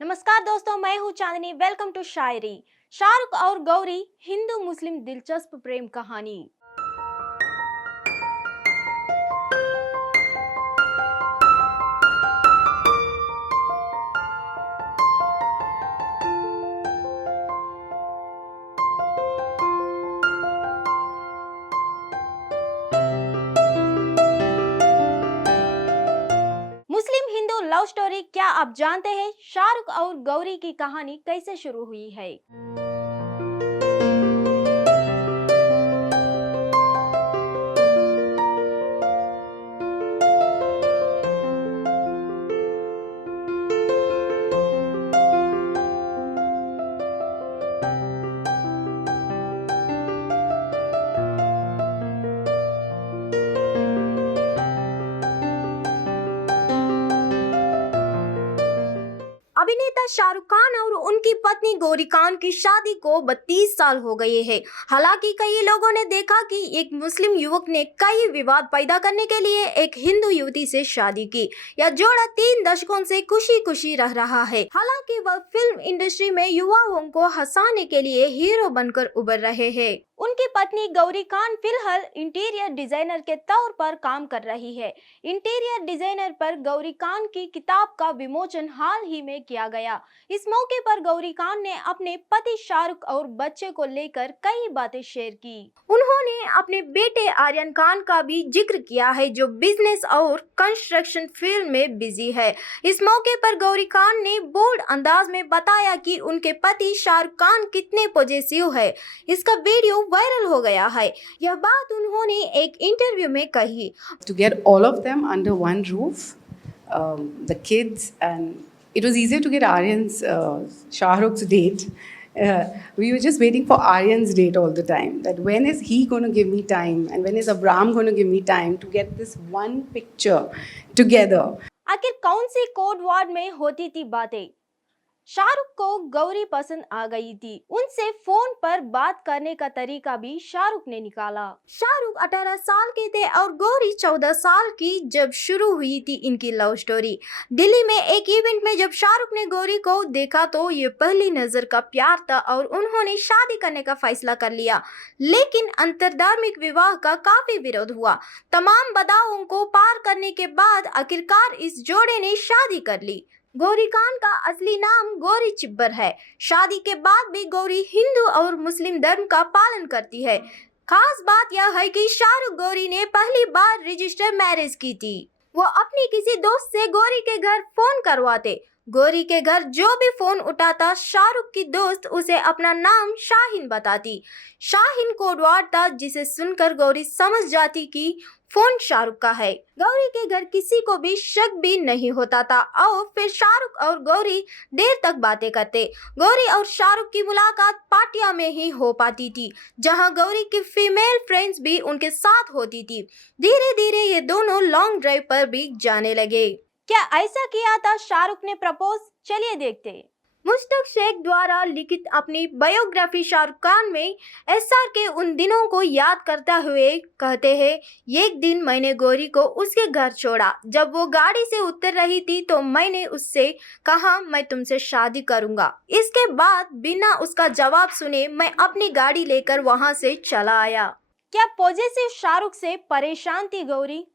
नमस्कार दोस्तों, मैं हूं चांदनी। वेलकम टू शायरी। शाहरुख और गौरी, हिंदू मुस्लिम दिलचस्प प्रेम कहानी। मुस्लिम हिंदू लव स्टोरी, क्या आप जानते हैं शाहरुख और गौरी की कहानी कैसे शुरू हुई है? अभिनेता शाहरुख खान और उनकी पत्नी गौरी खान की शादी को 32 साल हो गए हैं। हालांकि कई लोगों ने देखा कि एक मुस्लिम युवक ने कई विवाद पैदा करने के लिए एक हिंदू युवती से शादी की। यह जोड़ा 3 दशकों से खुशी खुशी रह रहा है। हालांकि वह फिल्म इंडस्ट्री में युवाओं को हंसाने के लिए हीरो बनकर उभर रहे हैं। उनकी पत्नी गौरी खान फिलहाल इंटीरियर डिजाइनर के तौर पर काम कर रही है। इंटीरियर डिजाइनर पर गौरी खान की किताब का विमोचन हाल ही में किया गया। इस मौके पर गौरी खान ने अपने पति शाहरुख और बच्चे को लेकर कई बातें शेयर की। उन्होंने अपने बेटे आर्यन खान का भी जिक्र किया है, जो बिजनेस और कंस्ट्रक्शन फील्ड में बिजी है। इस मौके पर गौरी खान ने बोल्ड अंदाज में बताया कि उनके पति शाहरुख खान कितने पॉजिटिव है। इसका वीडियो वायरल हो गया है। यह बात उन्होंने एक इंटरव्यू में कही। To get all of them under one roof, the kids, and it was easier to get Aryan's Shah Rukh's date. We were just waiting for Aryan's date all the time. That when is he going to give me time, and when is Abram going to give me time to get this one picture together? आखिर कौन C code word में होती थी बातें? शाहरुख को गौरी पसंद आ गई थी। उनसे फोन पर बात करने का तरीका भी शाहरुख ने निकाला। शाहरुख 18 साल के थे और गौरी 14 साल की जब शुरू हुई थी इनकी लव स्टोरी। दिल्ली में एक इवेंट में जब शाहरुख ने गौरी को देखा तो ये पहली नजर का प्यार था और उन्होंने शादी करने का फैसला कर लिया। लेकिन अंतर्धार्मिक विवाह का काफी विरोध हुआ। तमाम बाधाओं को पार करने के बाद आखिरकार इस जोड़े ने शादी कर ली। गौरी खान का असली नाम गौरी चिब्बर है। शादी के बाद भी गौरी हिंदू और मुस्लिम धर्म का पालन करती है। खास बात यह है कि शाहरुख गौरी ने पहली बार रजिस्टर मैरिज की थी। वो अपनी किसी दोस्त से गौरी के घर फोन करवाते। गौरी के घर जो भी फोन उठाता, शाहरुख की दोस्त उसे अपना नाम शाहीन बताती। शाहीन कोड वर्ड था जिसे सुनकर गौरी समझ जाती कि फोन शाहरुख का है। गौरी के घर किसी को भी शक भी नहीं होता था और फिर शाहरुख और गौरी देर तक बातें करते। गौरी और शाहरुख की मुलाकात पार्टियां में ही हो पाती थी, जहां गौरी की फीमेल फ्रेंड्स भी उनके साथ होती थी। धीरे धीरे ये दोनों लॉन्ग ड्राइव पर भी जाने लगे। क्या ऐसा किया था शाहरुख ने प्रपोज? चलिए देखते हैं। मुश्ताक शेख द्वारा लिखित अपनी बायोग्राफी शाहरुख खान में एसआर के उन दिनों को याद करते हुए कहते हैं, एक दिन मैंने गौरी को उसके घर छोड़ा। जब वो गाड़ी से उतर रही थी तो मैंने उससे कहा, मैं तुमसे शादी करूंगा। इसके बाद बिना उसका जवाब सुने मैं अपनी गाड़ी लेकर वहां से चला आया। क्या पॉजिटिव शाहरुख से परेशान थी गौरी?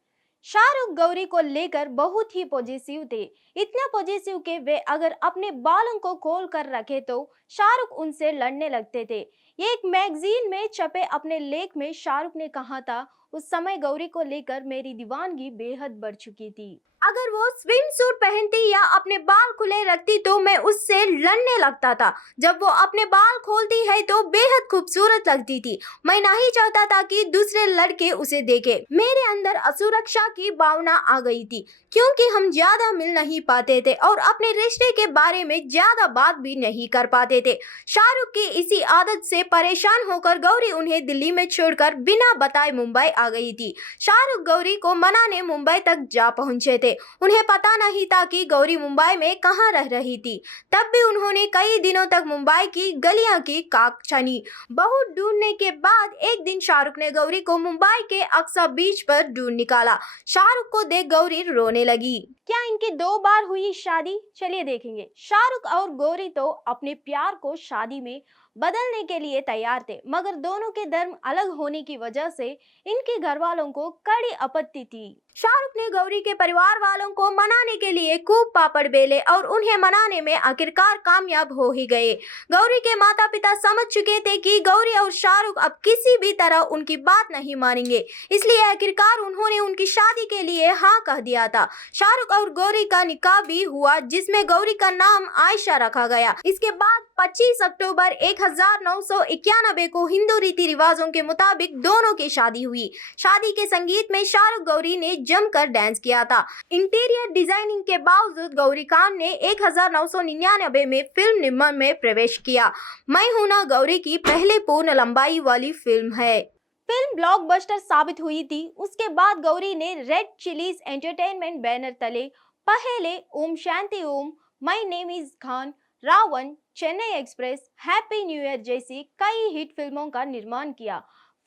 शाहरुख गौरी को लेकर बहुत ही पॉजिटिव थे। इतना पॉजिटिव कि वे अगर अपने बालों को खोल कर रखे तो शाहरुख उनसे लड़ने लगते थे। एक मैगजीन में छपे अपने लेख में शाहरुख ने कहा था, उस समय गौरी को लेकर मेरी दीवानगी बेहद बढ़ चुकी थी। अगर वो स्विम सूट पहनती या अपने बाल खुले रखती तो मैं उससे लड़ने लगता था। जब वो अपने बाल खोलती है तो बेहद खूबसूरत लगती थी। मैं नहीं चाहता था कि दूसरे लड़के उसे देखे। मेरे अंदर असुरक्षा की भावना आ गई थी, क्योंकि हम ज्यादा मिल नहीं पाते थे और अपने रिश्ते के बारे में ज्यादा बात भी नहीं कर पाते थे। शाहरुख की इसी आदत से परेशान होकर गौरी उन्हें दिल्ली में छोड़कर बिना बताए मुंबई आ गई थी। शाहरुख गौरी को मनाने मुंबई तक जा पहुंचे थे। उन्हें पता नहीं था कि गौरी मुंबई में कहां रह रही थी। तब भी उन्होंने कई दिनों तक मुंबई की गलियां की काक छानी। बहुत ढूंढने के बाद एक दिन शाहरुख ने गौरी को मुंबई के अक्सा बीच पर ढूंढ निकाला। शाहरुख को देख गौरी रोने लगी। क्या इनकी 2 बार हुई शादी? चलिए देखेंगे। शाहरुख और गौरी तो अपने प्यार को शादी में बदलने के लिए तैयार थे, मगर दोनों के धर्म अलग होने की वजह से इनके घर वालों को कड़ी आपत्ति थी। शाहरुख ने गौरी के परिवार वालों को मनाने के लिए खूब पापड़ बेले और उन्हें मनाने में आखिरकार कामयाब हो ही गए। गौरी के माता पिता समझ चुके थे कि गौरी और शाहरुख अब किसी भी तरह उनकी बात नहीं मानेंगे, इसलिए आखिरकार उन्होंने उनकी शादी के लिए हाँ कह दिया था। शाहरुख और गौरी का निकाह भी हुआ, जिसमें गौरी का नाम आयशा रखा गया। इसके बाद 25 अक्टूबर 1991 को हिंदू रीति रिवाजों के मुताबिक दोनों की शादी हुई। शादी के संगीत में शाहरुख गौरी ने जमकर डांस किया था। इंटीरियर डिजाइनिंग के बावजूद गौरी खान ने 1999 में फिल्म निर्माण में प्रवेश किया। मैं हूं ना गौरी की पहले पूर्ण लंबाई वाली फिल्म है। फिल्म ब्लॉकबस्टर साबित हुई थी। उसके बाद गौरी ने रेड चिलीज एंटरटेनमेंट बैनर तले पहले Om Shanti Om, my name is Khan, Ravan, Chennai express, happy new year जैसी कई हिट फिल्मों का निर्माण किया।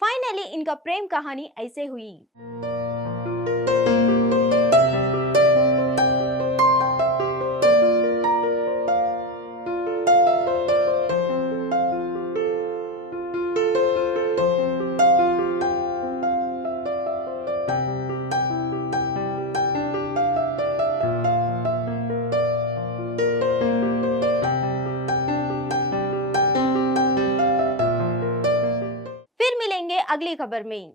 फाइनली इनका प्रेम कहानी ऐसे हुई। फिर मिलेंगे अगली खबर में।